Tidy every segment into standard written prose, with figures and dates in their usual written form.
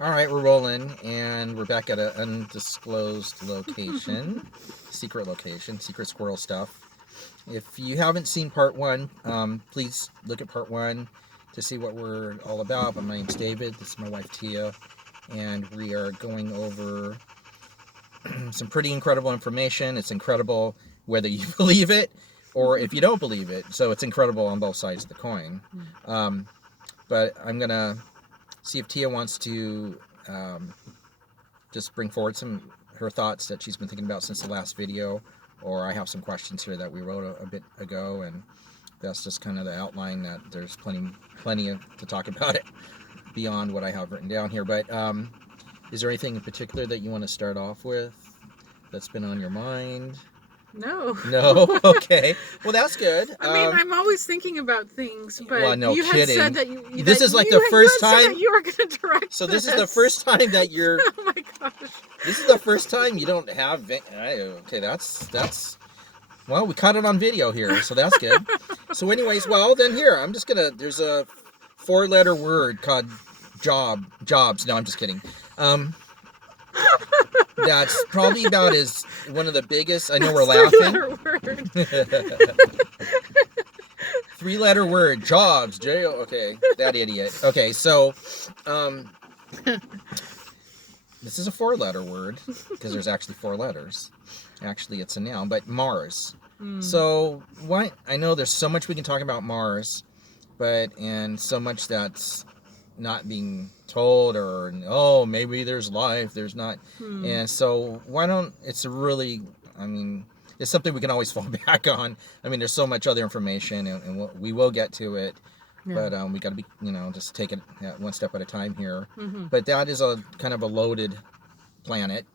All right, we're rolling, and we're back at an undisclosed location, secret location, secret squirrel stuff. If you haven't seen part one, please look at part one to see what we're all about. But my name's David. This is my wife Teah, and we are going over some pretty incredible information. It's incredible whether you believe it or if you don't believe it. So it's incredible on both sides of the coin. But I'm gonna see if Teah wants to just bring forward her thoughts that she's been thinking about since the last video, or I have some questions here that we wrote a bit ago, and that's just kind of the outline. That there's plenty to talk about it beyond what I have written down here. But is there anything in particular that you want to start off with that's been on your mind? No. No? Okay. Well, that's good. I mean, I'm always thinking about things, but well, no you kidding. had said that you. This is like the first time you were going to direct. So this is the first time that you're. Oh my gosh. This is the first time you don't have. Okay, that's. Well, we caught it on video here, so that's good. So, anyways, well then here I'm just gonna. There's a 4-letter word called jobs. No, I'm just kidding. That's probably about as one of the biggest. I know we're laughing. 3-letter word, jobs. Okay, that idiot. Okay, so, this is a 4-letter word because there's actually 4 letters. Actually, it's a noun, but Mars. So, why? I know there's so much we can talk about Mars, and so much that's not being told, or maybe there's life, there's not. And so why don't, it's really, I mean, it's something we can always fall back on. I mean, there's so much other information, and we will get to it. Yeah. But we got to be, just take it one step at a time here. But that is a kind of a loaded planet.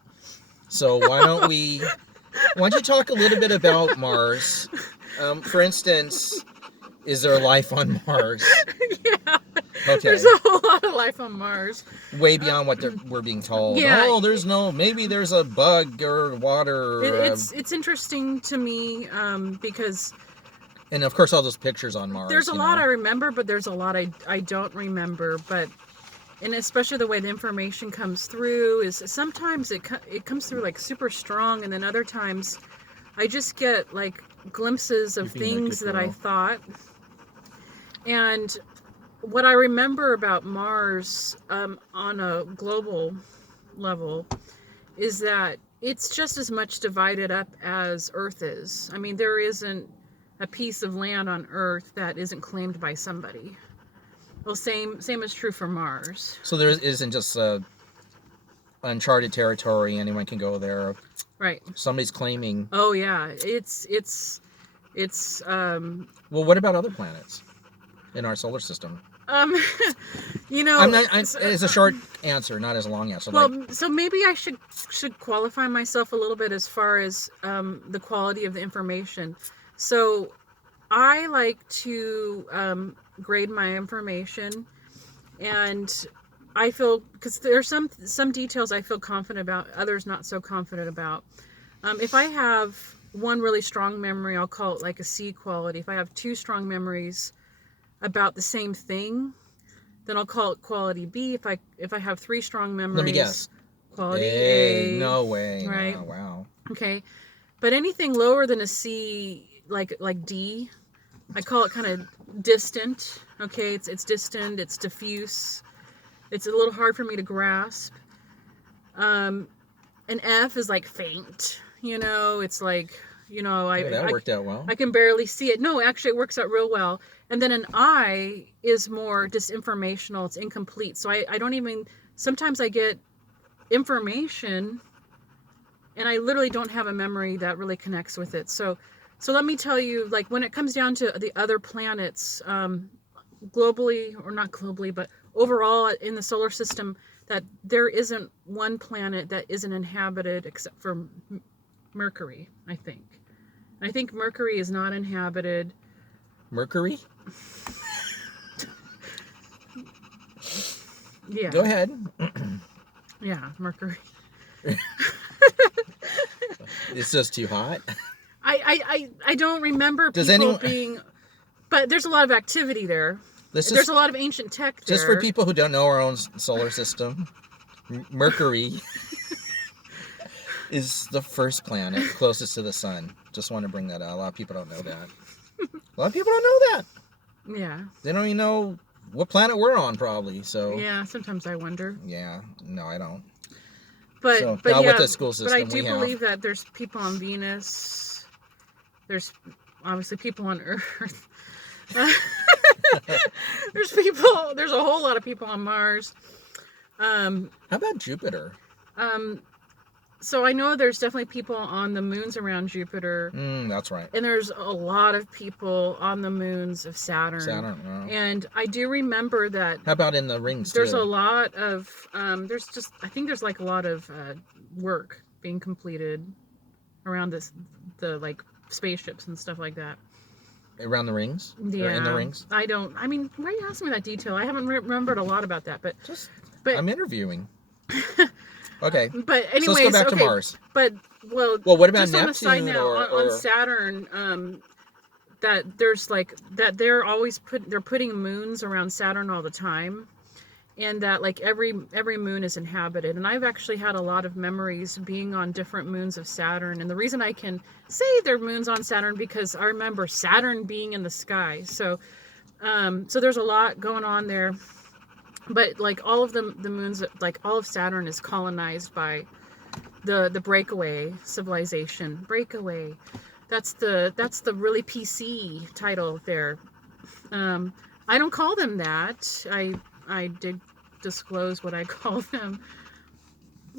So why don't you talk a little bit about Mars? For instance, is there life on Mars? Yeah. Okay. There's a whole lot of life on Mars. Way beyond what we're being told. Yeah. Oh, maybe there's a bug or water. It's interesting to me because... And of course all those pictures on Mars. There's a lot I remember, but there's a lot I don't remember. And especially the way the information comes through is sometimes it comes through like super strong, and then other times I just get like glimpses of things that I thought. And what I remember about Mars on a global level is that it's just as much divided up as Earth is. I mean, there isn't a piece of land on Earth that isn't claimed by somebody. Well, same is true for Mars. So there isn't just uncharted territory. Anyone can go there. Right. Somebody's claiming. Oh yeah, it's. Well, what about other planets in our solar system? It's a short answer, not as a long answer. Well, so maybe I should qualify myself a little bit as far as the quality of the information. So I like to grade my information, and I feel, because there's some details I feel confident about, others not so confident about. If I have one really strong memory, I'll call it like a C quality. If I have 2 strong memories about the same thing, then I'll call it quality B. If I have 3 strong memories, let me guess. Quality A. No way. Right. Oh, wow. Okay. But anything lower than a C, like D, I call it kind of distant. Okay, it's distant, it's diffuse. It's a little hard for me to grasp. An F is like faint. It's like, that worked out well. I can barely see it. No, actually it works out real well. And then an I is more just informational. It's incomplete. So I don't even, sometimes I get information and I literally don't have a memory that really connects with it. So let me tell you, like, when it comes down to the other planets, globally, or not globally, but overall in the solar system, that there isn't one planet that isn't inhabited except for Mercury, I think. I think Mercury is not inhabited. Mercury? Yeah. Go ahead. Yeah, Mercury. It's just too hot. I don't remember people being, but there's a lot of activity there. There's a lot of ancient tech there. Just for people who don't know our own solar system, Mercury is the first planet closest to the sun. Just want to bring that out. A lot of people don't know that. A lot of people don't know that. Yeah. They don't even know what planet we're on, probably. So Yeah, sometimes I wonder. yeah, no, I don't. But So, but not yeah, with the school system but I do we have. believe that there's people on Venus. There's obviously people on Earth. There's people. There's a whole lot of people on Mars. How about Jupiter? So I know there's definitely people on the moons around Jupiter. That's right. And there's a lot of people on the moons of Saturn. Saturn. Oh. And I do remember that. How about in the rings There's too? a lot of I think there's like a lot of work being completed around the like spaceships and stuff like that. Around the rings? Yeah. Or in the rings? I mean, why are you asking me that detail? I haven't remembered a lot about that, but I'm interviewing. Okay. But anyways, so let's go back to Mars. But well, what about just Neptune on a side note, on Saturn, that there's like that they're always they're putting moons around Saturn all the time, and that like every moon is inhabited. And I've actually had a lot of memories being on different moons of Saturn, and the reason I can say they're moons on Saturn because I remember Saturn being in the sky. So so there's a lot going on there. But like all of the moons, like all of Saturn is colonized by the breakaway civilization. Breakaway, that's the really PC title there. I don't call them that. I did disclose what I call them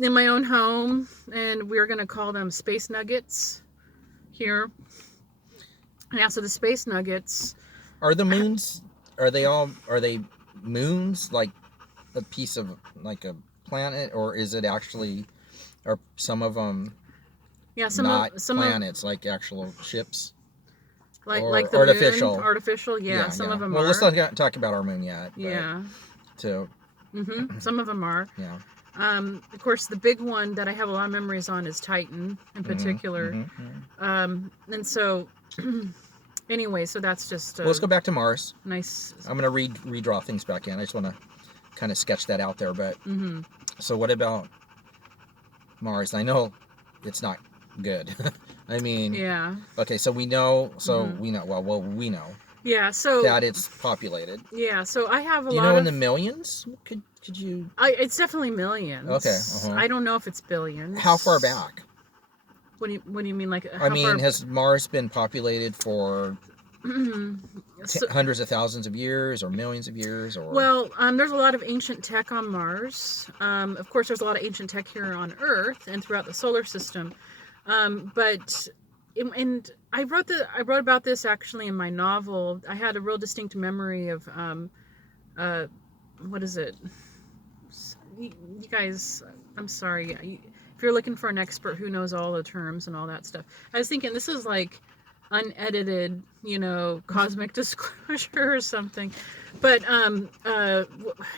in my own home, and we're gonna call them space nuggets here. Yeah, so the space nuggets. Are the moons? Are they moons, like a piece of like a planet, or is it actually, are some of them some planets, like actual ships, like the artificial moon, artificial? Yeah, some of them well, are. let's not talk about our moon yet. Yeah. So some of them are. Yeah. Of course, the big one that I have a lot of memories on is Titan in particular. And so anyway, so that's just well, let's go back to Mars. Nice. I'm gonna redraw things back in. I just want to kind of sketch that out there. But so what about Mars? I know it's not good. I mean, yeah. Okay, so we know. We know. Well, we know. Yeah. So that it's populated. Yeah. So I have a lot. Do you know in the millions? Could you? It's definitely millions. Okay. I don't know if it's billions. How far back? What do you mean? Like, has Mars been populated for hundreds of thousands of years, or millions of years, or? Well, there's a lot of ancient tech on Mars. Of course, there's a lot of ancient tech here on Earth and throughout the solar system. But I wrote about this actually in my novel. I had a real distinct memory of what is it? You guys, I'm sorry. If you're looking for an expert who knows all the terms and all that stuff, I was thinking this is like unedited, cosmic disclosure or something. But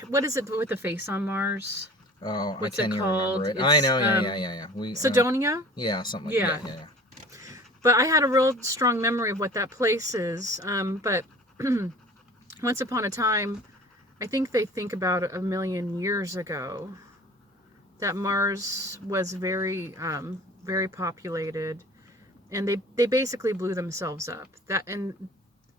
what is it with the face on Mars? Oh, what's I can't it even called? remember it. I know, yeah. Sidonia? Yeah, something like that. Yeah. But I had a real strong memory of what that place is. But once upon a time, I think they think about 1 million years ago, that Mars was very, very populated, and they basically blew themselves up. And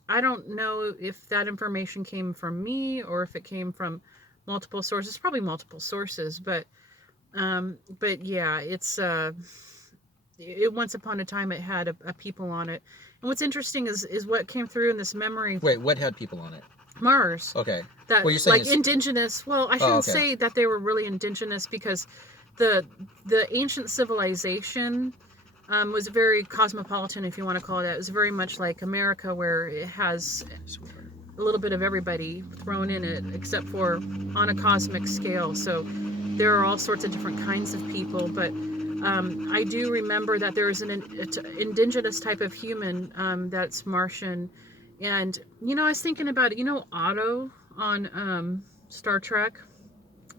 I don't know if that information came from me or if it came from multiple sources. Probably multiple sources, but yeah, it's once upon a time it had a people on it. And what's interesting is what came through in this memory. Wait, what had people on it? Mars. Okay. That what you're saying is indigenous. Well, I shouldn't say that they were really indigenous, because the ancient civilization was very cosmopolitan, if you want to call it that. It was very much like America, where it has a little bit of everybody thrown in it, except for on a cosmic scale. So there are all sorts of different kinds of people, but I do remember that there is an indigenous type of human that's Martian. And, I was thinking about it. Otto on Star Trek?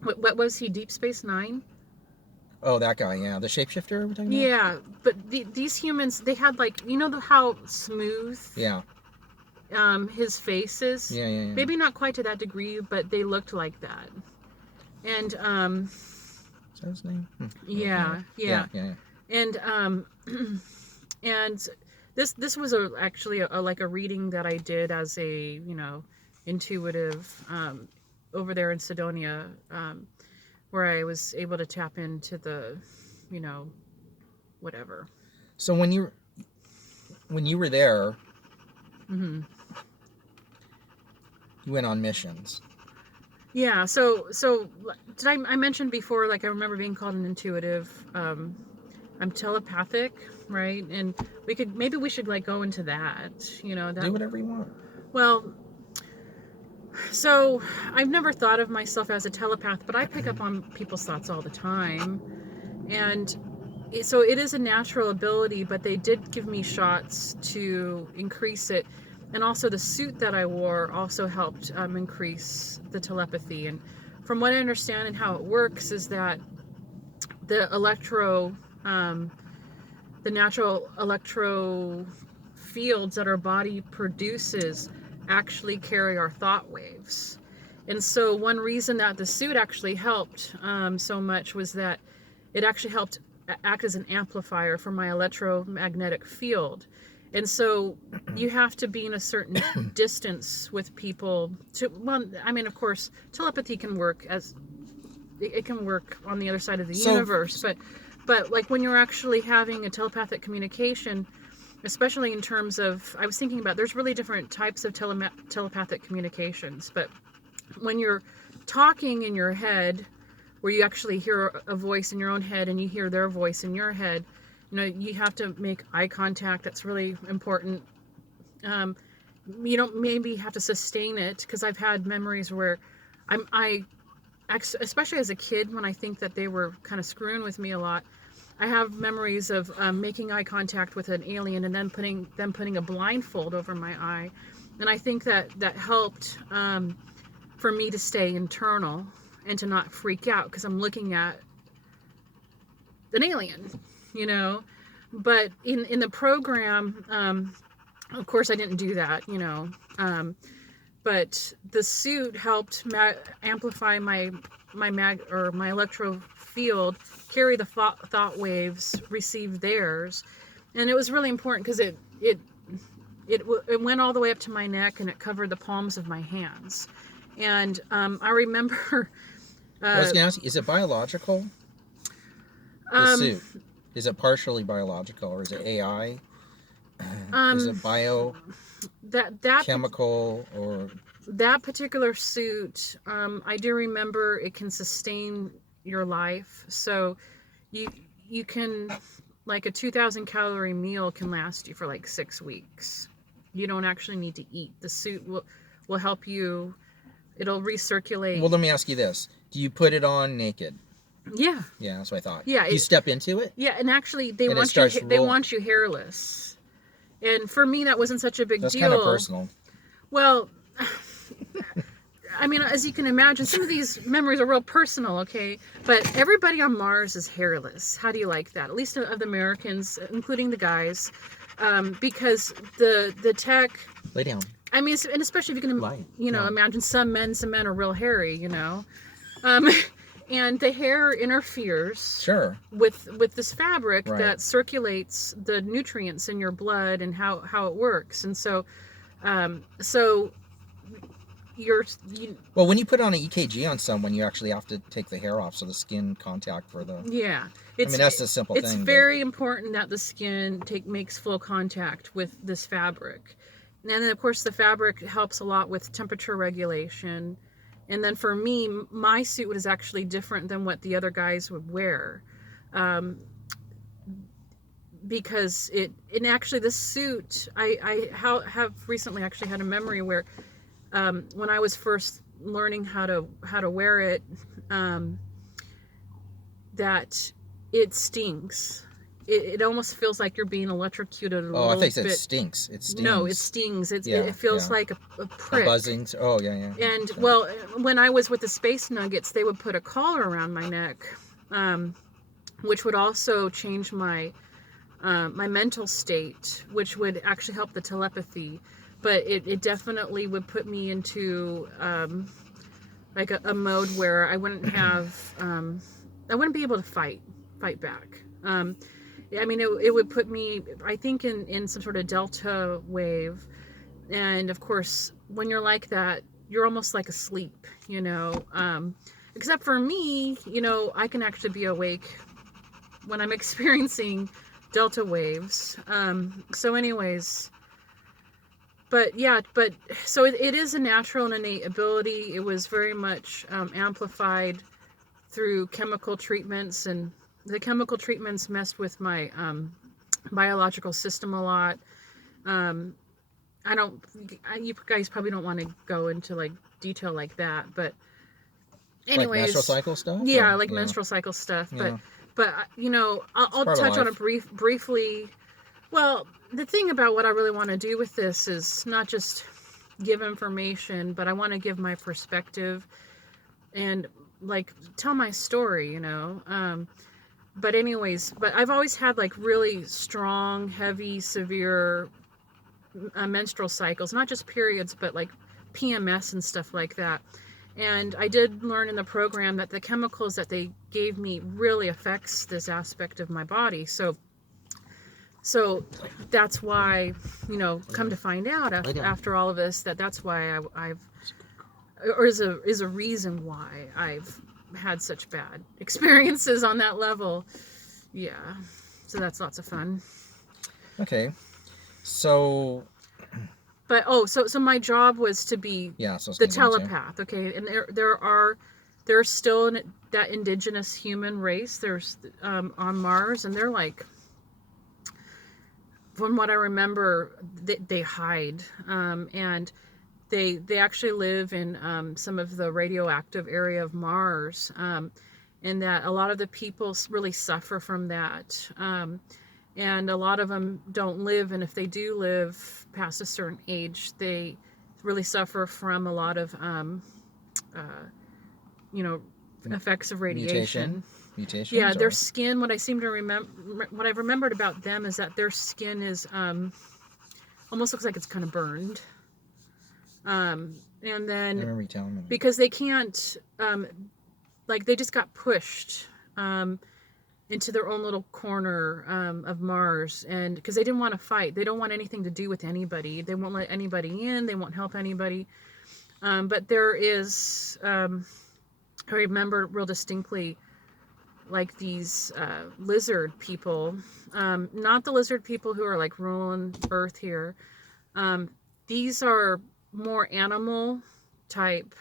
What was he, Deep Space Nine? Oh, that guy, yeah. The shapeshifter we're talking about? Yeah, but these humans, they had how smooth his face is? Yeah. Maybe not quite to that degree, but they looked like that. And that his name? Yeah, yeah. Yeah. And and this was actually like a reading that I did as a, intuitive, over there in Sedonia, where I was able to tap into the, whatever. So when you were there, Hmm. you went on missions. Yeah. So did I mentioned before? Like, I remember being called an intuitive. I'm telepathic, right? And maybe we should like go into that. That. Do whatever you want. Well, so I've never thought of myself as a telepath, but I pick up on people's thoughts all the time, and so it is a natural ability. But they did give me shots to increase it, and also the suit that I wore also helped increase the telepathy. And from what I understand and how it works is that the the natural electro fields that our body produces actually carry our thought waves. And so one reason that the suit actually helped so much was that it actually helped act as an amplifier for my electromagnetic field. And so you have to be in a certain distance with people of course, telepathy can work it can work on the other side of the universe, but like when you're actually having a telepathic communication, especially in terms of, I was thinking about, there's really different types of telepathic communications, but when you're talking in your head, where you actually hear a voice in your own head and you hear their voice in your head, you have to make eye contact. That's really important. You don't maybe have to sustain it, because I've had memories where especially as a kid, when I think that they were kind of screwing with me a lot, I have memories of making eye contact with an alien and then putting a blindfold over my eye. And I think that helped for me to stay internal and to not freak out, because I'm looking at an alien, But in the program, of course, I didn't do that, but the suit helped amplify my electro field, carry the thought waves, receive theirs, and it was really important because it went all the way up to my neck, and it covered the palms of my hands. And I remember. I was going to ask you, is it biological? The suit, is it partially biological, or is it AI? Is it bio? That chemical, or that particular suit, I do remember it can sustain your life. So you can, like, a 2,000 calorie meal can last you for like 6 weeks. You don't actually need to eat. The suit will help you. It'll recirculate. Well, let me ask you this: do you put it on naked? Yeah. Yeah, that's what I thought. Yeah. You step into it. Yeah, and actually they want you hairless. And for me, that wasn't such a big deal. That's kind of personal. Well, I mean, as you can imagine, some of these memories are real personal, okay? But everybody on Mars is hairless. How do you like that? At least of the Americans, including the guys, because the tech. Lay down. I mean, and especially if you can, imagine some men are real hairy, and the hair interferes with this fabric that circulates the nutrients in your blood and how it works. And so when you put on an EKG on someone, you actually have to take the hair off, so the skin contact for the that's a simple thing. It's very important that the skin makes full contact with this fabric. And then, of course, the fabric helps a lot with temperature regulation. And then for me, my suit was actually different than what the other guys would wear. Because actually this suit, I have recently actually had a memory where when I was first learning how to wear it, that it stings. It almost feels like you're being electrocuted a little bit. Oh, I think it stinks. It stings. No, it stings. It feels like a prick. A buzzing. Oh, yeah. And, well, when I was with the Space Nuggets, they would put a collar around my neck, which would also change my mental state, which would actually help the telepathy. But it definitely would put me into like a mode where I wouldn't have I wouldn't be able to fight back. I mean, it would put me, I think, in some sort of delta wave. And of course, when you're like that, you're almost like asleep, you know. Except for me, you know, I can actually be awake when I'm experiencing delta waves. So anyways, but yeah, but so it is a natural and innate ability. It was very much amplified through chemical treatments, and the chemical treatments messed with my biological system a lot. You guys probably don't want to go into like detail like that, but anyways, like menstrual cycle stuff. Yeah, like menstrual cycle stuff. Yeah. But you know, I'll touch on it briefly. Well, the thing about what I really want to do with this is not just give information, but I want to give my perspective and like tell my story, you know. But anyways, but I've always had like really strong, heavy, severe menstrual cycles, not just periods, but like PMS and stuff like that. And I did learn in the program that the chemicals that they gave me really affects this aspect of my body. So that's why, you know, come to find out after all of this, that's why is a reason why I've had such bad experiences on that level. Yeah. So that's lots of fun. Okay. So. But so my job was to be the telepath, okay? And there's still that indigenous human race. There's on Mars, and they're like, from what I remember, they hide, and they actually live in some of the radioactive area of Mars, and that a lot of the people really suffer from that. And a lot of them don't live, and if they do live past a certain age, they really suffer from a lot of, you know, effects of radiation. Mutations. Yeah, their skin. What I seem to remember, what I've remembered about them is that their skin is almost looks like it's kind of burned. And then I remember you telling me, because they can't, like they just got pushed. Into their own little corner of Mars, and because they didn't want to fight, they don't want anything to do with anybody. They won't let anybody in. They won't help anybody. But there is, I remember real distinctly, like these lizard people, not the lizard people who are like ruling Earth here. These are more animal type.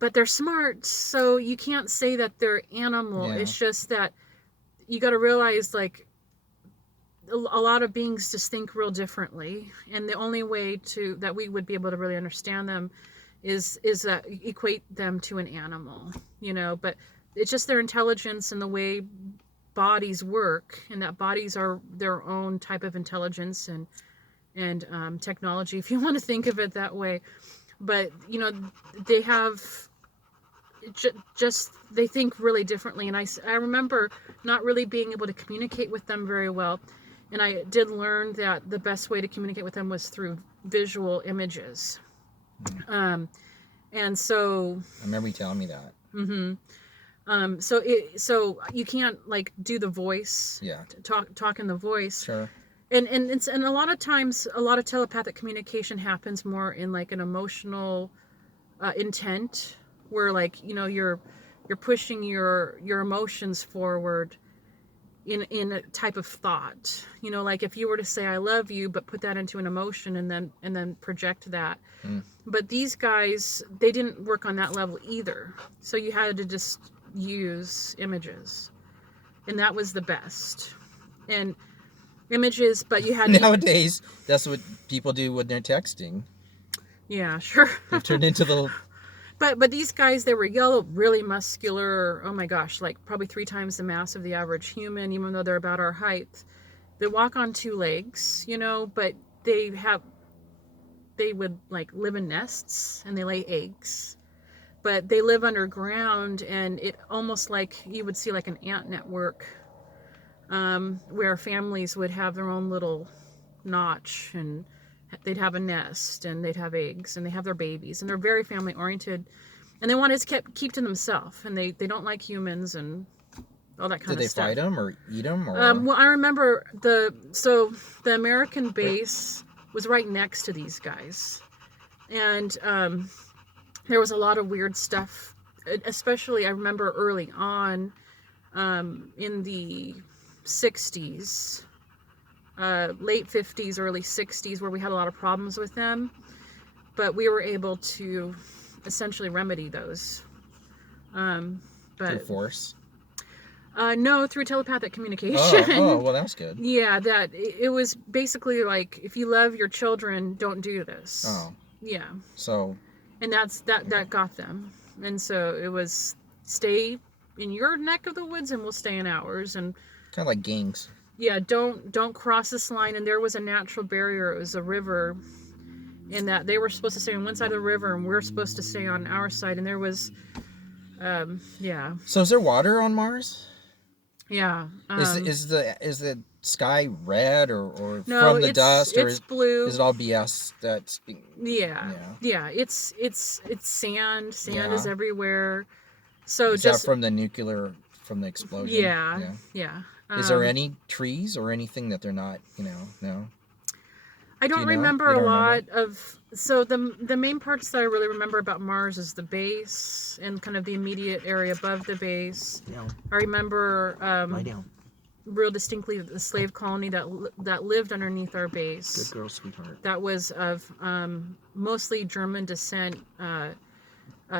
But they're smart, so you can't say that they're animal. Yeah. It's just that you got to realize, like, a lot of beings just think real differently, and the only way that we would be able to really understand them is equate them to an animal, you know. But it's just their intelligence and the way bodies work, and that bodies are their own type of intelligence and technology, if you want to think of it that way. But you know, they have just they think really differently, and I remember not really being able to communicate with them very well, and I did learn that the best way to communicate with them was through visual images. And so I remember you telling me that. Mm-hmm. So you can't like do the voice. Yeah. Talk in the voice. Sure. And a lot of times, a lot of telepathic communication happens more in like an emotional intent, where like, you know, you're pushing your emotions forward in a type of thought. You know, like if you were to say I love you, but put that into an emotion and then project that. But these guys, they didn't work on that level either. So you had to just use images, and that was the best. And images, but you had nowadays that's what people do when they're texting. Yeah, sure. They've turned into the but these guys, they were yellow, really muscular. Oh my gosh, like probably 3 times the mass of the average human, even though they're about our height. They walk on 2 legs, you know, but they would like live in nests, and they lay eggs, but they live underground, and it almost like you would see like an ant network, where families would have their own little notch, and they'd have a nest, and they'd have eggs, and they have their babies, and they're very family oriented. and they wanted to keep to themselves, and they don't like humans and all that kind Did of stuff. they fight them or eat them? Or... Well, I remember the American base was right next to these guys, and there was a lot of weird stuff. Especially, I remember early on, in the 60s, late 50s, early 60s, where we had a lot of problems with them, but we were able to essentially remedy those. But through force? No, through telepathic communication. Oh, well, that's good. Yeah, that it was basically like, if you love your children, don't do this. Oh. Yeah. So. And that got them. And so it was, stay in your neck of the woods and we'll stay in ours. And kind of like gangs. Yeah, don't cross this line. And there was a natural barrier. It was a river, and that they were supposed to stay on one side of the river and we're supposed to stay on our side. And there was, yeah. So is there water on Mars? Yeah. Is the sky red or no, from the dust, or it's blue? Is it all BS? That's yeah. It's sand. Sand Yeah. is everywhere. So is just that from the explosion? Yeah. Is there any trees or anything that they're not? No. I don't remember a lot of. So the main parts that I really remember about Mars is the base and kind of the immediate area above the base. Yeah. I remember Lie down. real distinctly the slave colony that lived underneath our base. Good girl, sweetheart. That was of mostly German descent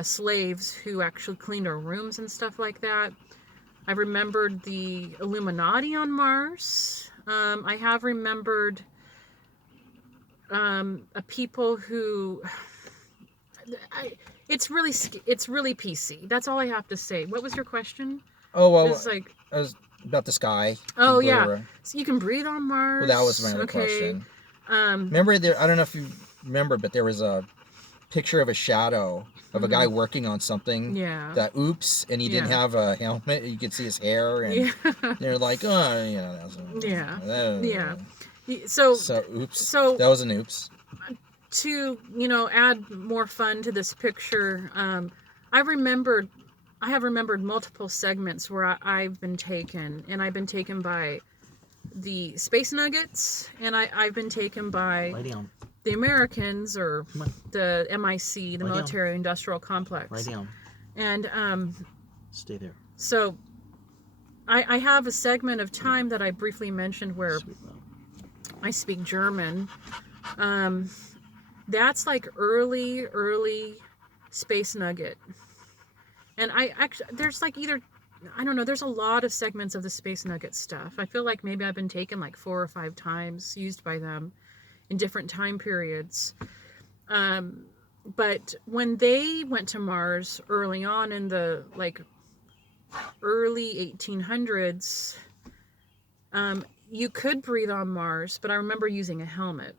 slaves who actually cleaned our rooms and stuff like that. I remembered the Illuminati on Mars. I have remembered a people who it's really PC. That's all I have to say. What was your question? Oh, well, it's like, I was about the sky. Oh yeah, so you can breathe on Mars. Well, that was my other question. Remember there? I don't know if you remember, but there was a picture of a shadow of a guy working on something. Yeah. That oops, and he didn't have a helmet. You could see his hair, and they're like, oh, yeah. So oops. So that was an oops. To add more fun to this picture, I have remembered multiple segments where I've been taken, and I've been taken by the Space Nuggets, and I've been taken by the Americans, or the MIC, the Military Industrial Complex. Lie down. And stay there. So I have a segment of time that I briefly mentioned where I speak German. That's like early Space Nugget. And there's like I don't know, there's a lot of segments of the Space Nugget stuff. I feel like maybe I've been taken like 4 or 5 times, used by them in different time periods. But when they went to Mars early on in the early 1800s, you could breathe on Mars, but I remember using a helmet.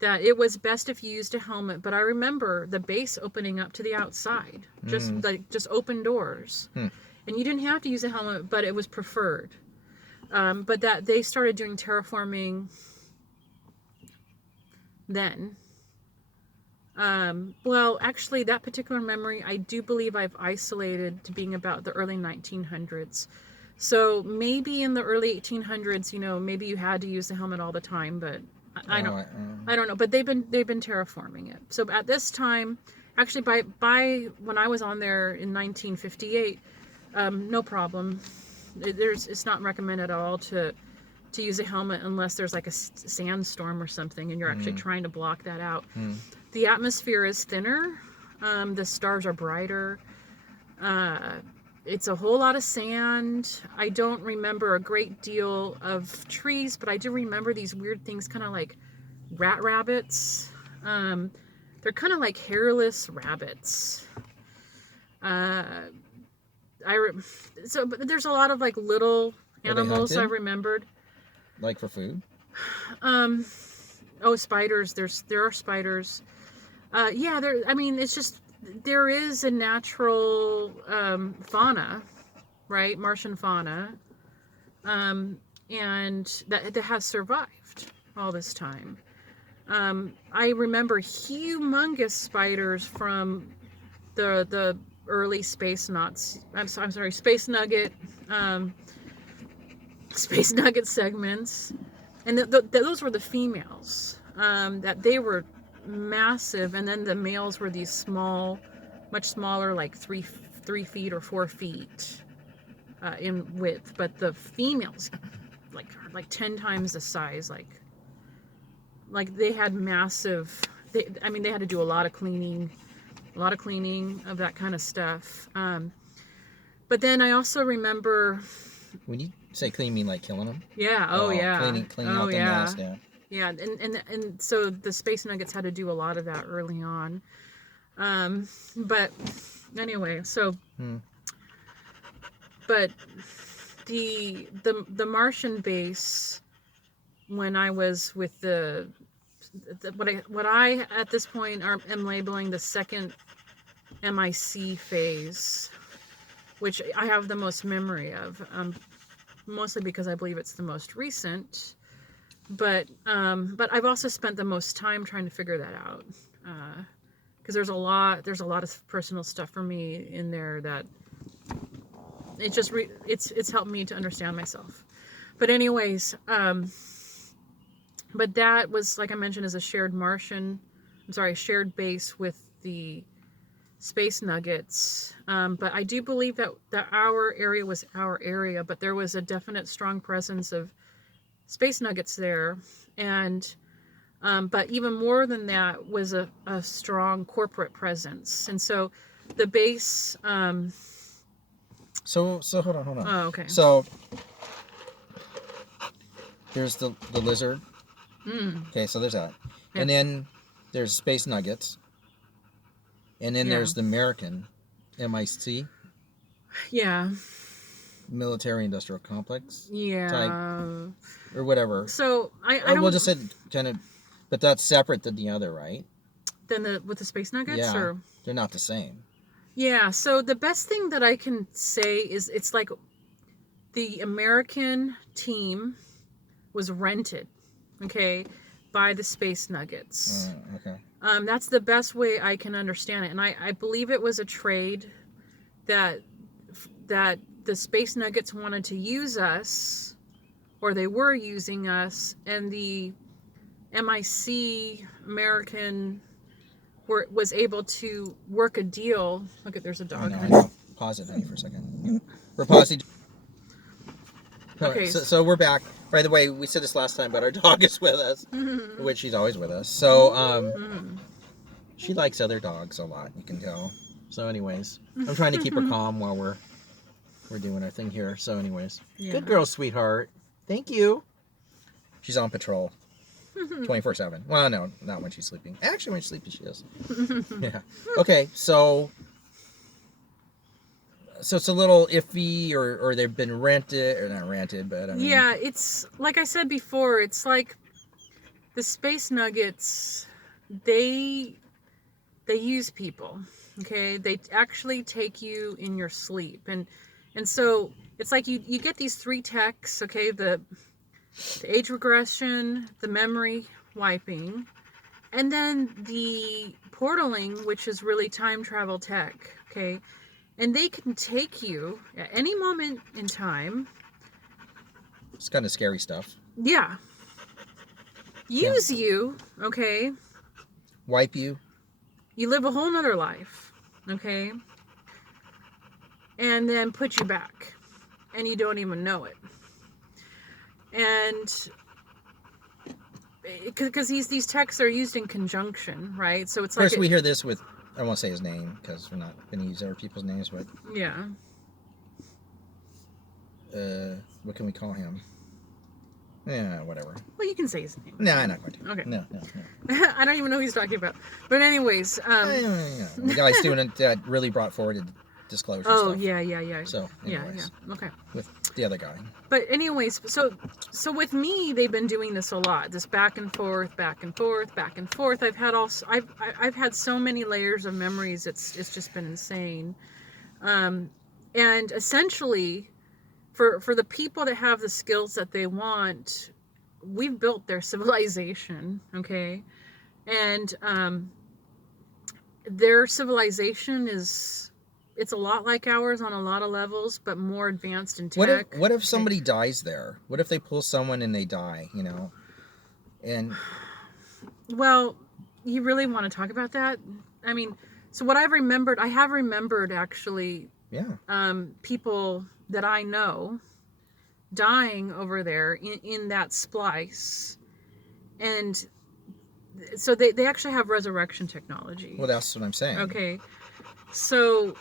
That it was best if you used a helmet, but I remember the base opening up to the outside, just open doors, and you didn't have to use a helmet, but it was preferred. But that they started doing terraforming then. Well, actually, that particular memory, I do believe I've isolated to being about the early 1900s. So maybe in the early 1800s, maybe you had to use the helmet all the time, but I don't know. But they've been terraforming it. So at this time, actually, by when I was on there in 1958, no problem. It's not recommended at all to use a helmet unless there's like a sandstorm or something, and you're actually trying to block that out. The atmosphere is thinner. The stars are brighter. It's a whole lot of sand. I don't remember a great deal of trees, but I do remember these weird things, kind of like rabbits. They're kind of like hairless rabbits. But there's a lot of like little animals I remembered. Like for food? Spiders. There are spiders. It's just, there is a natural fauna, right? Martian fauna, and that has survived all this time. I remember humongous spiders from the early space nuts. I'm sorry, space nugget, space nugget segments, and those were the females. That they were massive, and then the males were these small, much smaller, like 3 feet or 4 feet in width. But the females, like 10 times the size. Like they had massive. I mean, they had to do a lot of cleaning of that kind of stuff. But then I also remember. When you say clean, you mean like killing them? Yeah. Oh, yeah. Cleaning out the nest. Yeah. Yeah, and so the space nuggets had to do a lot of that early on. But anyway, so. But the Martian base, when I was with what I at this point am labeling the second MIC phase, which I have the most memory of, mostly because I believe it's the most recent. But I've also spent the most time trying to figure that out, because there's a lot of personal stuff for me in there that it just it's helped me to understand myself. But anyways, but that was, like I mentioned, is a shared base with the space nuggets. But I do believe that our area was our area, but there was a definite strong presence of space nuggets there, and but even more than that was a strong corporate presence. And so the base. So hold on. Oh, okay. So there's the lizard. Okay, so there's that, Yeah. and then there's space nuggets, and then there's the American MIC. Yeah. Military industrial complex. Yeah. Type, or whatever. So I don't. We'll just say kind of, but that's separate than the other, right? Then with the space nuggets, yeah, or they're not the same. Yeah. So the best thing that I can say is it's like the American team was rented, okay, by the space nuggets. Okay. That's the best way I can understand it, and I believe it was a trade that the space nuggets wanted to use us, or they were using us, and the MIC American was able to work a deal. Look, there's a dog. I know. Pause it, honey, for a second. We're pausing. Okay. So we're back. By the way, we said this last time, but our dog is with us, which she's always with us. So she likes other dogs a lot. You can tell. So, anyways, I'm trying to keep her calm while we're doing our thing here. So, anyways, Good girl, sweetheart. Thank you. She's on patrol. 24/7. Well, no, not when she's sleeping. Actually, when she's sleeping, she is. Yeah. Okay, so it's a little iffy, or they've been rented, or not rented, but I mean, yeah, it's like I said before. It's like the space nuggets. They use people. Okay, they actually take you in your sleep, and so it's like you get these 3 techs. Okay, the age regression, the memory wiping, and then the portaling, which is really time travel tech. Okay, and they can take you at any moment in time. It's kind of scary stuff. Yeah. Use you. Okay. Wipe you. You live a whole nother life. Okay. And then put you back, and you don't even know it. And because these texts are used in conjunction, right? So it's Of course, like we hear this with, I won't say his name because we're not going to use other people's names, but yeah. What can we call him? Yeah, whatever. Well, you can say his name. No, I'm not going to. Okay. No. I don't even know who he's talking about. But anyways, the guy's doing it that really brought forward a disclosure oh, stuff. yeah. So, anyways, yeah. Okay. with the other guy. But anyways, so with me, they've been doing this a lot. This back and forth. I've had so many layers of memories. It's just been insane. And essentially, for the people that have the skills that they want, we've built their civilization. Okay, and their civilization it's a lot like ours on a lot of levels, but more advanced in tech. What if somebody dies there? What if they pull someone and they die, you know? And Well, you really want to talk about that? I mean, so what I have remembered actually yeah. people that I know dying over there in that splice. And so they actually have resurrection technology. Well, that's what I'm saying. Okay. So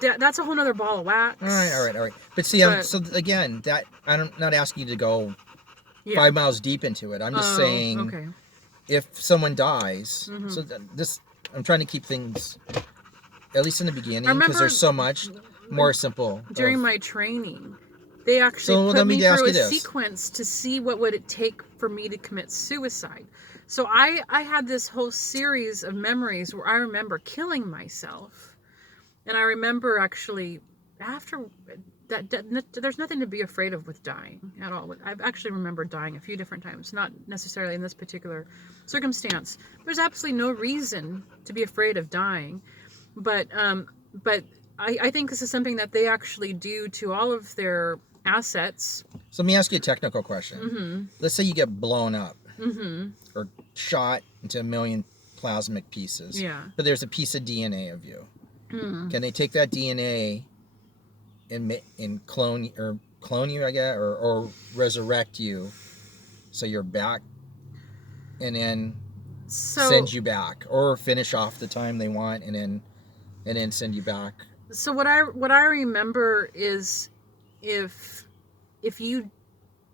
that's a whole nother ball of wax. All right. But see, so again, that I'm not asking you to go 5 miles deep into it. I'm just saying, okay. if someone dies, so this, I'm trying to keep things, at least in the beginning, because there's so much more simple. During my training, they actually put me through a sequence to see what would it take for me to commit suicide. So I had this whole series of memories where I remember killing myself. And I remember actually after that there's nothing to be afraid of with dying at all. I've actually remembered dying a few different times, not necessarily in this particular circumstance. There's absolutely no reason to be afraid of dying. But I think this is something that they actually do to all of their assets. So let me ask you a technical question. Mm-hmm. Let's say you get blown up Mm-hmm. or shot into a million plasmic pieces. Yeah. But there's a piece of DNA of you. Mm. Can they take that DNA and clone you, I guess, or resurrect you so you're back, and then send you back, or finish off the time they want and then send you back? So what I remember is if you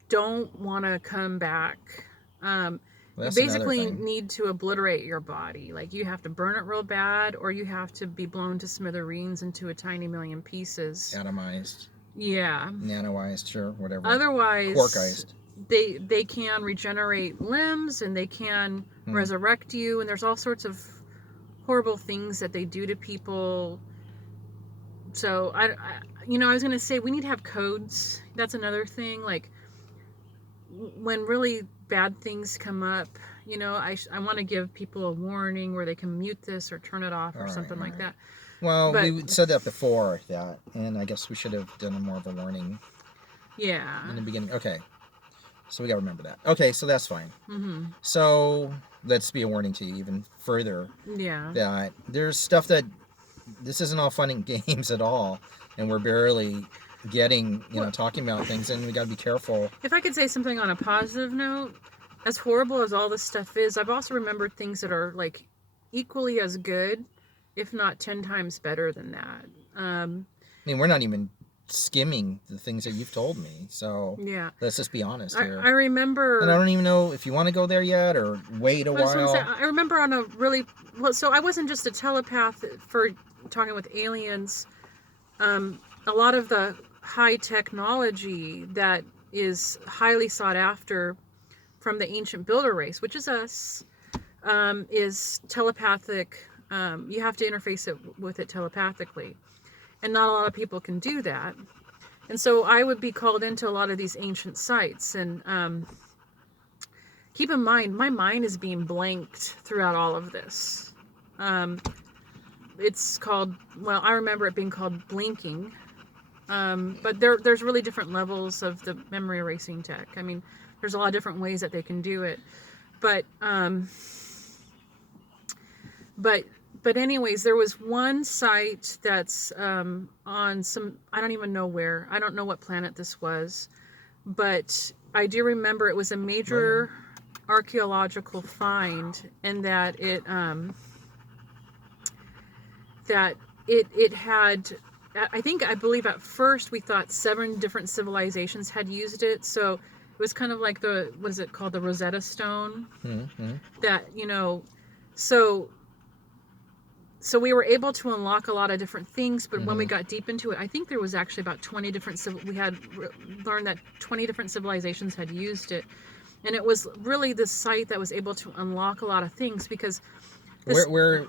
don't want to come back, you basically need to obliterate your body. Like, you have to burn it real bad, or you have to be blown to smithereens into a tiny million pieces. Atomized. Yeah. Nanoized, sure, whatever. Otherwise, quarkized. They can regenerate limbs, and they can resurrect you, and there's all sorts of horrible things that they do to people. So I was going to say, we need to have codes. That's another thing. Like, when really bad things come up, I want to give people a warning where they can mute this or turn it off or something like that. Well, we said that before that, and I guess we should have done more of a warning. Yeah. In the beginning. Okay. So we got to remember that. Okay, so that's fine. Mm-hmm. So let's be a warning to you even further. Yeah. That there's stuff that this isn't all fun and games at all, and we're barely getting, talking about things, and we got to be careful. If I could say something on a positive note, as horrible as all this stuff is, I've also remembered things that are like equally as good, if not 10 times better than that. I mean, we're not even skimming the things that you've told me, so yeah, let's just be honest here. I remember, and I don't even know if you want to go there yet or wait a while. I remember on a really so I wasn't just a telepath for talking with aliens. A lot of the high technology that is highly sought after from the ancient builder race, which is us, is telepathic. You have to interface with it telepathically, and not a lot of people can do that. And so I would be called into a lot of these ancient sites, and keep in mind, my mind is being blanked throughout all of this. It's called, I remember it being called blinking. But there's really different levels of the memory erasing tech. I mean, there's a lot of different ways that they can do it. But anyways, there was one site that's on some, I don't even know where. I don't know what planet this was. But I do remember it was a major archaeological find, and that it had, I believe at first we thought 7 different civilizations had used it. So it was kind of like what is it called? The Rosetta Stone. Mm-hmm. That, so we were able to unlock a lot of different things, but when we got deep into it, I think there was actually about 20 different, we had learned that 20 different civilizations had used it. And it was really the site that was able to unlock a lot of things, because where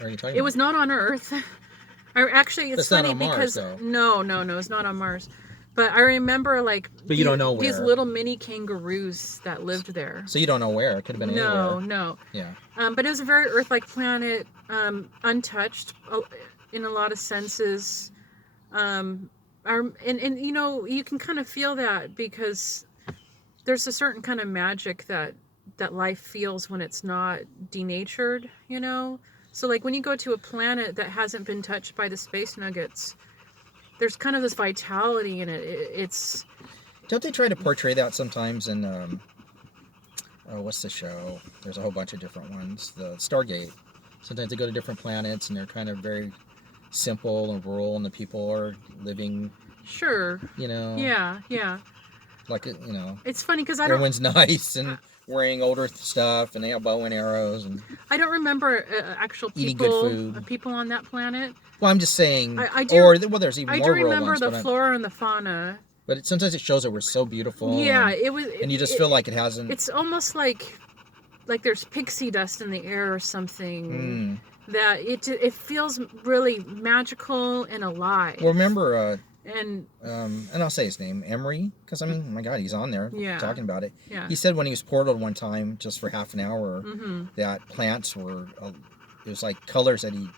are you talking it was not on Earth. Actually, it's funny not on because Mars, no, it's not on Mars. But I remember like But you don't know these where. little mini kangaroos that lived there. So you don't know where. It could have been anywhere. No. Yeah. But it was a very Earth-like planet, untouched in a lot of senses. And you know, you can kind of feel that because there's a certain kind of magic that life feels when it's not denatured, you know? So like when you go to a planet that hasn't been touched by the space nuggets, there's kind of this vitality in it. It's Don't they try to portray that sometimes in what's the show? There's a whole bunch of different ones. The Stargate. Sometimes they go to different planets and they're kind of very simple and rural, and the people are living. sure. You know. Yeah. Like you know. It's funny because I don't. Everyone's nice and wearing older stuff, and they have bow and arrows and. I don't remember actual eating good people, food. People on that planet. Well, I'm just saying. I do. Or well, there's even I more do rural remember ones. the flora and the fauna. But sometimes it shows that we're so beautiful. Yeah, and, it was. And you just feel like it hasn't. It's almost like there's pixie dust in the air or something. That it feels really magical and alive. Well, remember. And I'll say his name, Emery, because I mean, oh my God, he's on there talking about it. Yeah. He said when he was portaled one time, just for half an hour, that plants were, it was like colors that you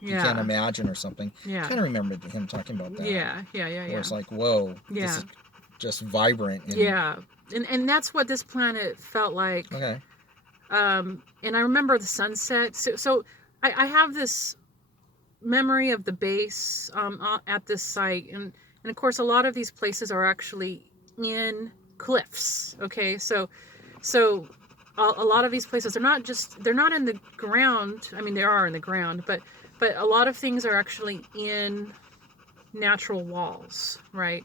can't imagine or something. Yeah. I kind of remember him talking about that. Yeah. Where it's like, whoa, this is just vibrant. And, and that's what this planet felt like. Okay. And I remember the sunset. So I have this memory of the base at this site, and of course a lot of these places are actually in cliffs. Okay, so a lot of these places they're not in the ground. I mean, they are in the ground, but a lot of things are actually in natural walls, right?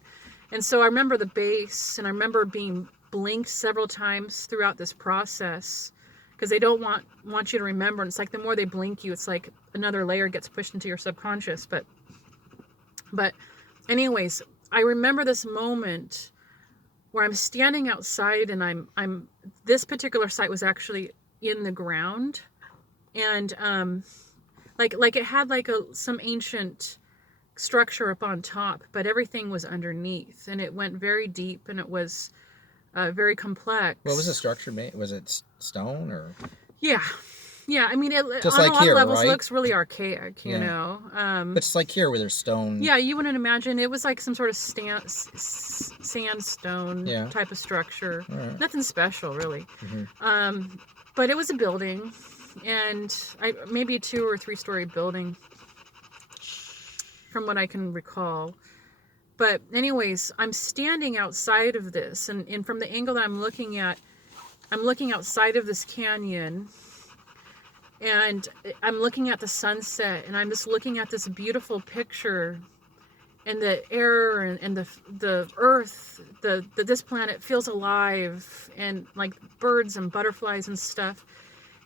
And so I remember the base, and I remember being blinked several times throughout this process, because they don't want you to remember. And it's like the more they blink you, it's like another layer gets pushed into your subconscious. But anyways, I remember this moment where I'm standing outside, and I'm this particular site was actually in the ground, and like it had like some ancient structure up on top, but everything was underneath, and it went very deep, and it was very complex. What was the structure made? Was it stone or? Yeah. I mean, it just on like a lot here, of levels right? looks really archaic, you know. But it's like here where there's stone. Yeah, you wouldn't imagine it was like some sort of sandstone type of structure. Right. Nothing special, really. But it was a building, and maybe a 2 or 3 story building, from what I can recall. But anyways, I'm standing outside of this, and from the angle that I'm looking outside of this canyon, and I'm looking at the sunset, and I'm just looking at this beautiful picture, and the air and the earth, this planet feels alive, and like birds and butterflies and stuff.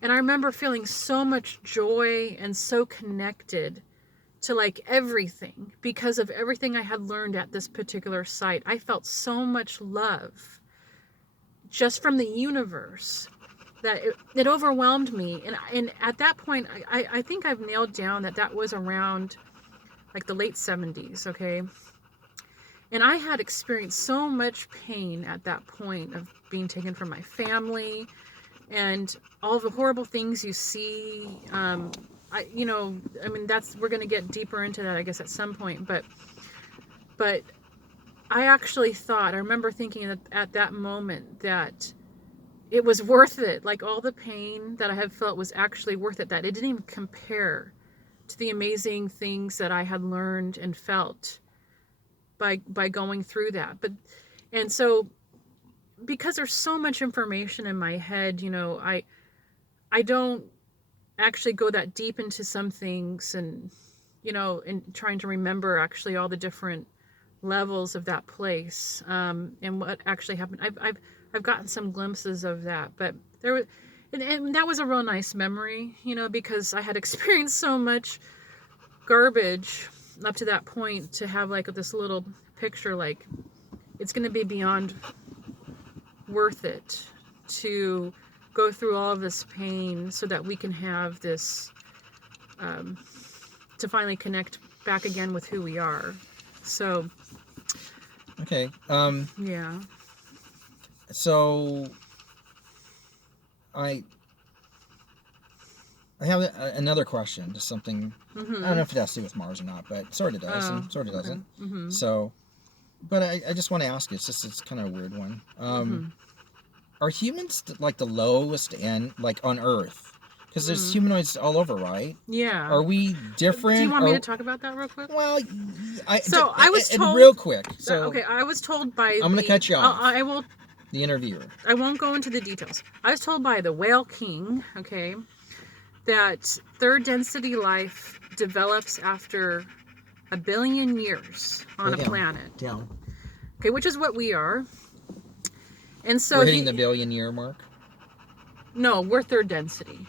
And I remember feeling so much joy and so connected to like everything because of everything I had learned at this particular site. I felt so much love just from the universe that it overwhelmed me. And at that point, I think I've nailed down that was around like the late 70s, okay? And I had experienced so much pain at that point of being taken from my family and all the horrible things you see. I mean, we're going to get deeper into that, I guess, at some point. But I actually I remember thinking at that moment that it was worth it. Like all the pain that I had felt was actually worth it. That it didn't even compare to the amazing things that I had learned and felt by going through that. And so because there's so much information in my head, you know, I don't actually go that deep into some things, and you know, and trying to remember actually all the different levels of that place, and what actually happened. I've gotten some glimpses of that, but there was, and that was a real nice memory, you know, because I had experienced so much garbage up to that point to have like this little picture, like it's going to be beyond worth it to go through all of this pain so that we can have this, to finally connect back again with who we are. So Okay. Yeah. So I have another question. Just something. I don't know Mm-hmm. if it has to do with Mars or not, but sort of does Oh, and sort of okay. doesn't. Mm-hmm. So, but I just want to ask you. It's kind of a weird one. Mm-hmm. Are humans like the lowest end, like on Earth? Because there's Mm. humanoids all over, right? Yeah. Are we Do you different? want me to Or talk about that real quick? well, So I was and told. real quick. So Okay, I was told by I'm gonna cut you off. I will. The interviewer. I won't go into the details. I was told by the whale king. Okay, that third density life develops after 1 billion years on a planet. Down. Okay, which is what we are. And so We're hitting the billion-year mark. No, we're third density.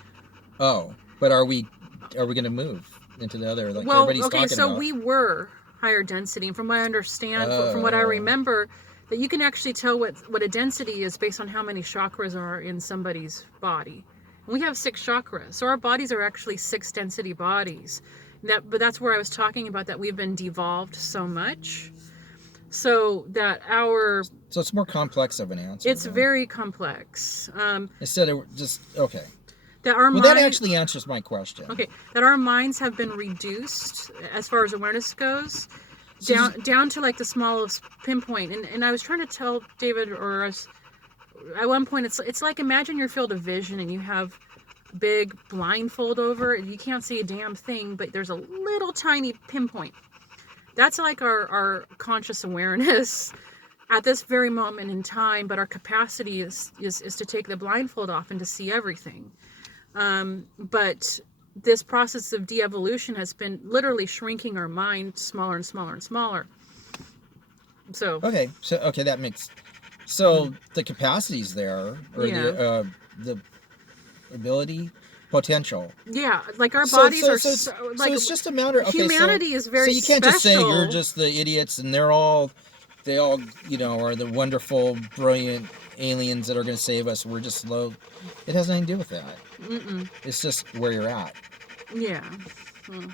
Oh, but are we going to move into the other? Like Well, everybody's okay, talking so about. we were higher density, and from what I understand, from what I remember, that you can actually tell what a density is based on how many chakras are in somebody's body. And we have 6 chakras, so our bodies are actually 6 density bodies. But that's where I was talking about that we've been devolved so much, so that our So it's more complex of an answer. it's very complex. Instead of just okay. That our Well, that actually answers my question. Okay, that our minds have been reduced as far as awareness goes, So down to like the smallest pinpoint. And I was trying to tell David or us at one point, it's like imagine your field of vision and you have big blindfold over and you can't see a damn thing, but there's a little tiny pinpoint. That's like our conscious awareness at this very moment in time, but our capacity is to take the blindfold off and to see everything. But this process of de-evolution has been literally shrinking our mind smaller and smaller and smaller. So okay, that makes the capacity's there, or the ability, potential. Yeah, like our bodies are so like it's just a matter. Okay, humanity is very. So you can't just say special. you're just the idiots and they all are the wonderful, brilliant aliens that are going to save us. We're just low. It has nothing to do with that. Mm-mm. It's just where you're at. Yeah. And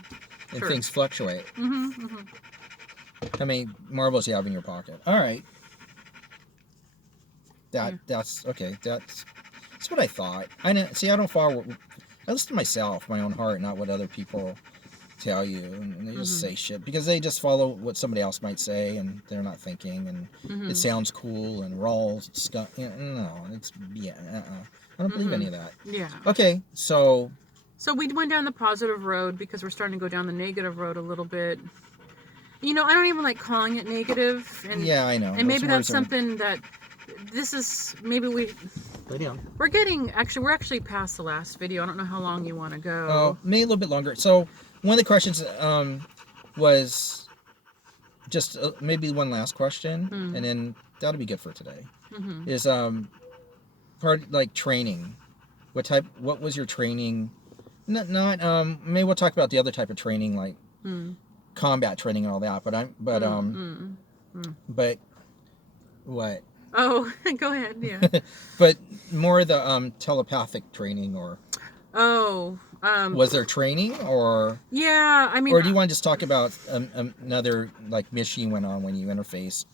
Sure. things fluctuate. Mm-hmm, mm-hmm. How many marbles you have in your pocket? All right. That's okay. That's what I thought. I don't follow. I listen to myself, my own heart, not what other people tell you, and they just say shit because they just follow what somebody else might say, and they're not thinking, and it sounds cool, and we're all stuck. No, it's I don't believe any of that. Yeah. Okay, so we went down the positive road because we're starting to go down the negative road a little bit. I don't even like calling it negative, and yeah, I know, and maybe that's something that this is maybe we're actually past the last video. I don't know how long you want to go. Oh, maybe a little bit longer. So one of the questions was just maybe one last question, and then that'll be good for today. Is part like training. What was your training? Not maybe we'll talk about the other type of training, like combat training and all that. But what? Oh, go ahead. Yeah. But more the telepathic training, or was there training, or yeah, I mean, or do you want to just talk about another like mission you went on when you interfaced?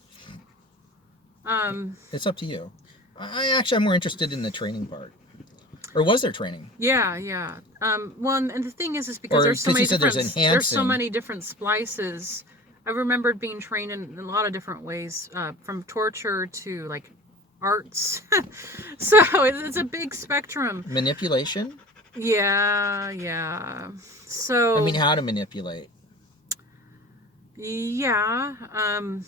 It's up to you. I'm more interested in the training part. Or was there training? Yeah. Well, and the thing is because there's so many different splices. I remembered being trained in a lot of different ways, from torture to like arts. So it's a big spectrum. Manipulation? Yeah. So I mean, how to manipulate? Yeah. In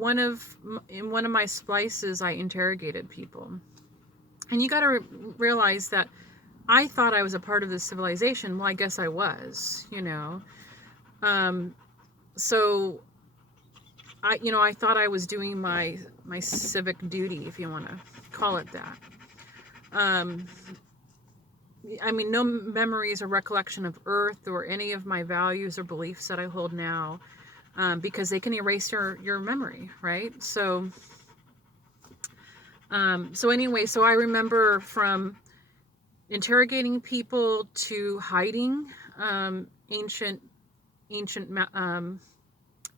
one of my splices, I interrogated people. And you got to realize that I thought I was a part of this civilization. Well, I guess I was, So I thought I was doing my civic duty, if you want to call it that. I mean, no memories or recollection of Earth or any of my values or beliefs that I hold now, because they can erase your memory, right? So I remember from interrogating people to hiding ancient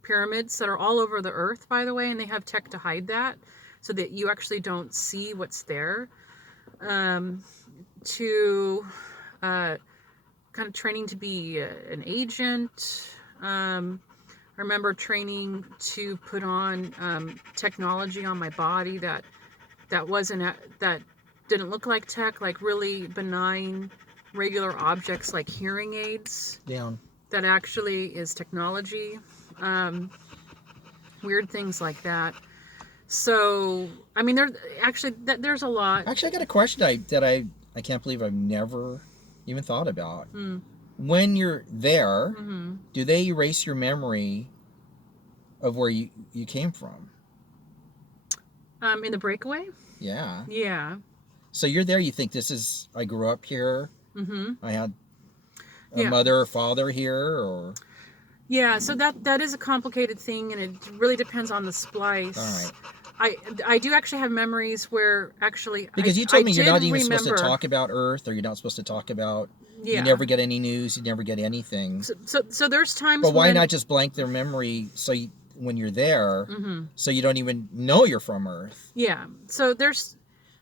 pyramids that are all over the earth, by the way, and they have tech to hide that so that you actually don't see what's there. To kind of training to be an agent. I remember training to put on technology on my body that that didn't look like tech, like really benign, regular objects like hearing aids. Down. That actually is technology. Weird things like that. So, I mean, there's a lot. Actually, I got a question I can't believe I've never even thought about. Mm. When you're there, Mm-hmm. do they erase your memory of where you came from? In the breakaway? Yeah. Yeah. So you're there, you think I grew up here. Mm-hmm. I had a mother or father here, or... Yeah, so that is a complicated thing, and it really depends on the splice. All right. I do actually have memories where actually... Because you told me you're not even supposed to talk about Earth, or you're not supposed to talk about... Yeah. You never get any news, you never get anything. So there's times But why not just blank their memory when you're there, so you don't even know you're from Earth? Yeah, so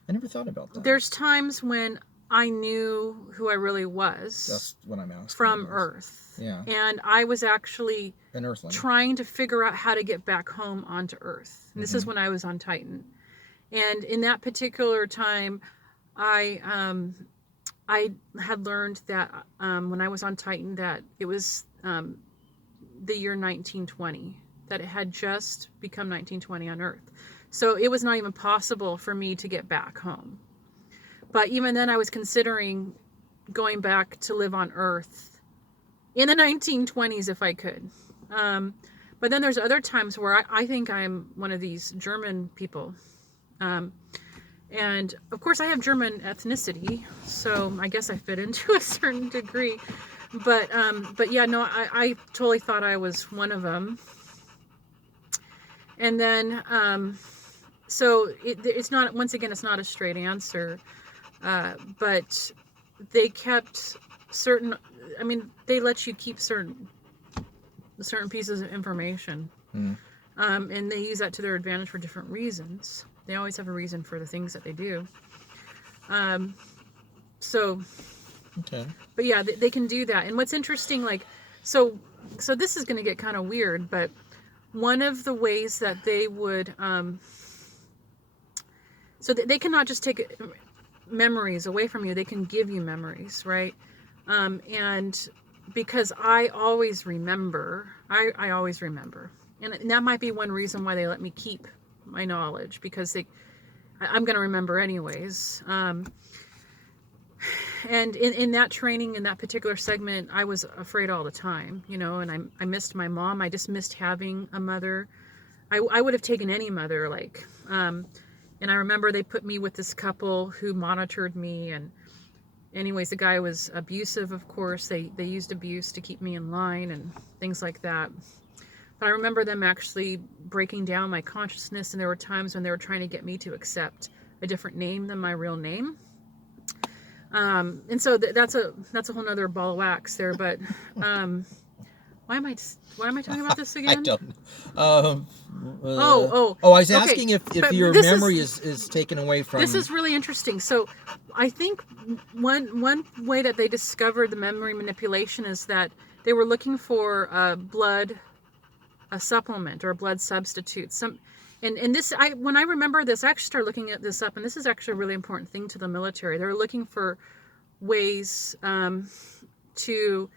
I never thought about that. There's times when I knew who I really was. That's what I'm asking. From Earth. Yeah. And I was actually an Earthling, trying to figure out how to get back home onto Earth. And this is when I was on Titan. And in that particular time, I had learned that when I was on Titan that it was the year 1920, that it had just become 1920 on Earth. So it was not even possible for me to get back home. But even then I was considering going back to live on Earth in the 1920s if I could. But then there's other times where I think I'm one of these German people. And of course I have German ethnicity, so I guess I fit into a certain degree. But yeah, no, I totally thought I was one of them. And then, so it's not, once again, it's not a straight answer. But they kept certain, I mean, they let you keep certain pieces of information. And they use that to their advantage for different reasons. They always have a reason for the things that they do. So, okay. But yeah, they can do that. And what's interesting, like, so this is going to get kind of weird, but one of the ways that they would, so they cannot just take memories away from you, they can give you memories, right? And because I always remember, I always remember. And that might be one reason why they let me keep my knowledge, because I'm going to remember anyways. And in that training, in that particular segment, I was afraid all the time, you know, and I missed my mom. I just missed having a mother. I would have taken any mother, like, and I remember they put me with this couple who monitored me, and anyways, the guy was abusive, of course. They used abuse to keep me in line and things like that. But I remember them actually breaking down my consciousness, and there were times when they were trying to get me to accept a different name than my real name. And so that's a whole nother ball of wax there. But why am I talking about this again? I don't know. I was asking if your memory is taken away from... This is really interesting. So I think one way that they discovered the memory manipulation is that they were looking for a supplement or a blood substitute. And this, when I remember this, I actually started looking at this up, and this is actually a really important thing to the military. They're looking for ways to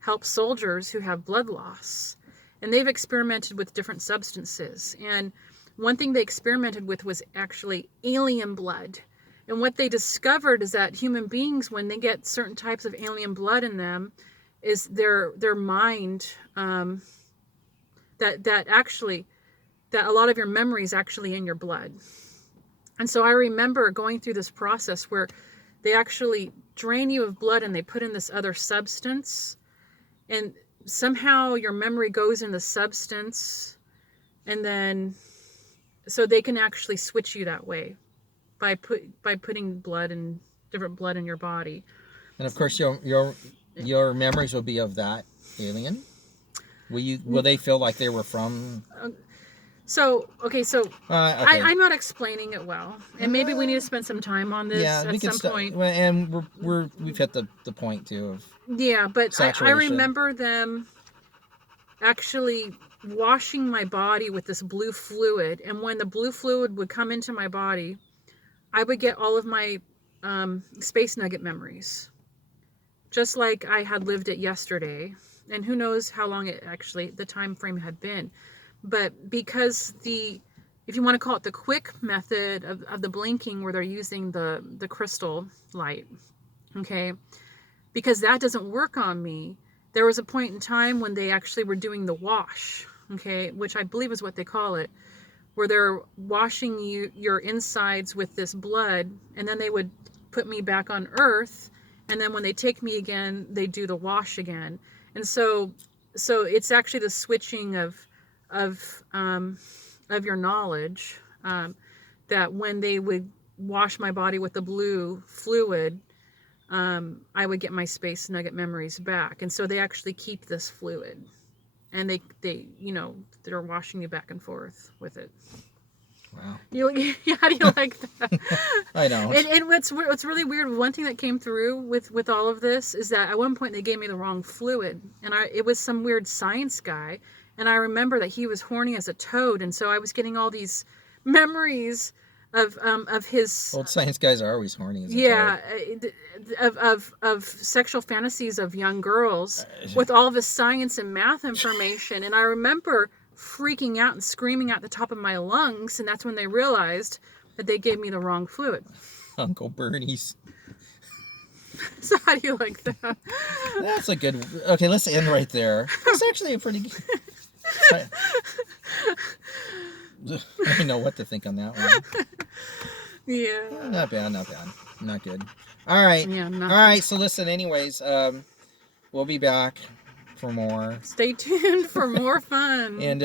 help soldiers who have blood loss. And they've experimented with different substances. And one thing they experimented with was actually alien blood. And what they discovered is that human beings, when they get certain types of alien blood in them, is their mind, that a lot of your memory is actually in your blood. And so I remember going through this process where they actually drain you of blood and they put in this other substance, and somehow your memory goes in the substance, and then so they can actually switch you that way by putting different blood in your body. And of course your memories will be of that alien. Will they feel like they were from? So okay, so Okay. I'm not explaining it well, and maybe we need to spend some time on this Yeah, we at can some point. and we've hit the point too of Yeah, but I saturation. remember them actually washing my body with this blue fluid, and when the blue fluid would come into my body, I would get all of my space nugget memories, just like I had lived it yesterday, and who knows how long it actually the time frame had been. But because if you want to call it the quick method of the blinking, where they're using the crystal light, okay, because that doesn't work on me, there was a point in time when they actually were doing the wash, okay, which I believe is what they call it, where they're washing your insides with this blood, and then they would put me back on Earth, and then when they take me again, they do the wash again. And so it's actually the switching of your knowledge, that when they would wash my body with the blue fluid, I would get my space nugget memories back. And so they actually keep this fluid, and they they're washing you back and forth with it. Wow. How do you like that? I know. And what's really weird, one thing that came through with all of this is that at one point they gave me the wrong fluid, and it was some weird science guy, and I remember that he was horny as a toad, and so I was getting all these memories of his. Old science guys are always horny as a Yeah, toad. of sexual fantasies of young girls with all of his science and math information, and I remember freaking out and screaming at the top of my lungs, and that's when they realized that they gave me the wrong fluid. Uncle Bernie's. So how do you like that? That's a good. Okay, let's end right there. That's actually a pretty good. I don't know what to think on that one. Yeah. Not bad, not good. All right. Yeah, All not right, so listen, anyways, we'll be back for more. Stay tuned for more fun. And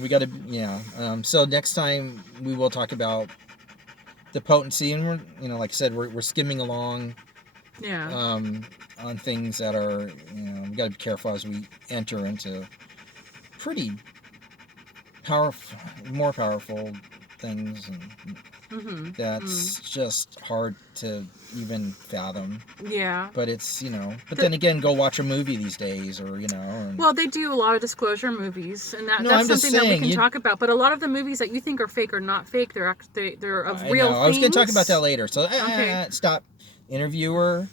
we got to, so next time we will talk about the potency, and we're, like I said, we're skimming along. Yeah. On things that are, we got to be careful as we enter into pretty powerful, more powerful things, and that's just hard to even fathom. Yeah. But it's, but then again, go watch a movie these days, or, Well, they do a lot of disclosure movies, and that's I'm something that we can talk about. But a lot of the movies that you think are fake are not fake. They're actually they're of real things. I was going to talk about that later. So okay. Stop. Interviewer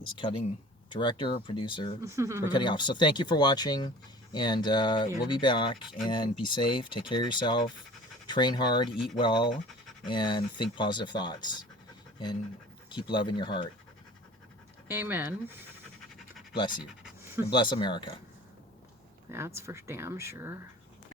is cutting. Director, producer, we're cutting off. So thank you for watching, and we'll be back. And be safe. Take care of yourself. Train hard. Eat well. And think positive thoughts. And keep love in your heart. Amen. Bless you. And bless America. That's for damn sure.